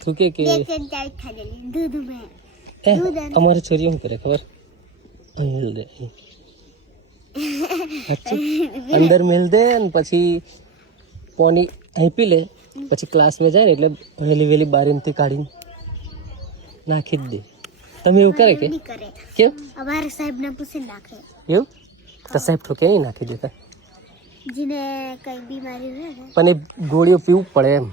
તું કે અમારી છોરીઓ શું કરે ખબર અહીં દે અંદર મેલ દે અને પછી પાણી અહીં પી લે પછી ક્લાસમાં જાય ને એટલે વહેલી વહેલી બારીમાંથી કાઢીને નાખી જ દે તમે એવું કરે કે કેમ અમારે સાહેબ ને પૂછી નાખે એવું તો સાહેબ તો ક્યાંય નાખી દેતા જેને કઈ બીમારી હોય ને પણ એ ગોળીઓ પીવું પડે એમ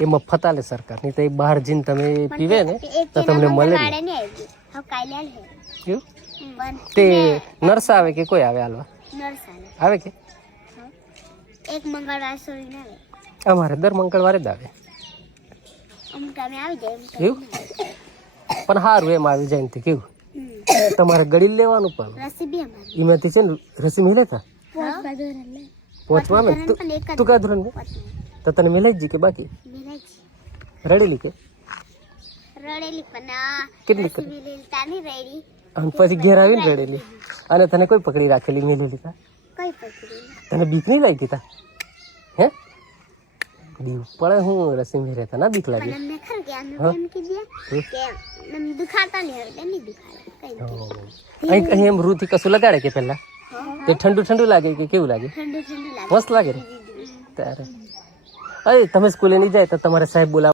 એ મફત આલે સરકાર નહીં તો એ બહાર જઈને તમે પીવે ને તો તમને મળે ને એવું તે નર્સ આવે કે કોઈ આવે હાલવા આવે કે એક મંગળવાર સુધી આવે અમારે દર મંગળવારે જ આવે અમુક ટાઈમે આવી જાય એવું પણ સારું એમ આવી જાય ને તે કેવું તમારે ગળી લેવાનું પણ રસી બી અમારે એમાંથી છે ને રસી મિલે કા પહોંચવા તું કયા ધોરણ તો તને મિલાઈ જ કે બાકી રડેલી કે રડેલી પણ કેટલી રસી મિલતા નહીં રેડી અને પછી ઘેર આવીને રડેલી અને તને કોઈ પકડી રાખેલી મિલેલી કા કઈ પકડી તને બીક નહીં લાગી તા હે બીક પડે હું રસી મેરે તને બીક લાગી પણ અમને ખર કે આનું એમ કીધું કે મને દુખાતા નહીં હવે નહીં દુખાય અહીં એમ રૂથી કશું લગાડે કે પહેલા તે ઠંડુ ઠંડુ લાગે કે કેવું લાગે ઠંડુ ઠંડુ લાગે મસ્ત લાગે ને ત્યારે અરે તમે સ્કૂલે નહીં જાય તો તમારા સાહેબ બોલાવે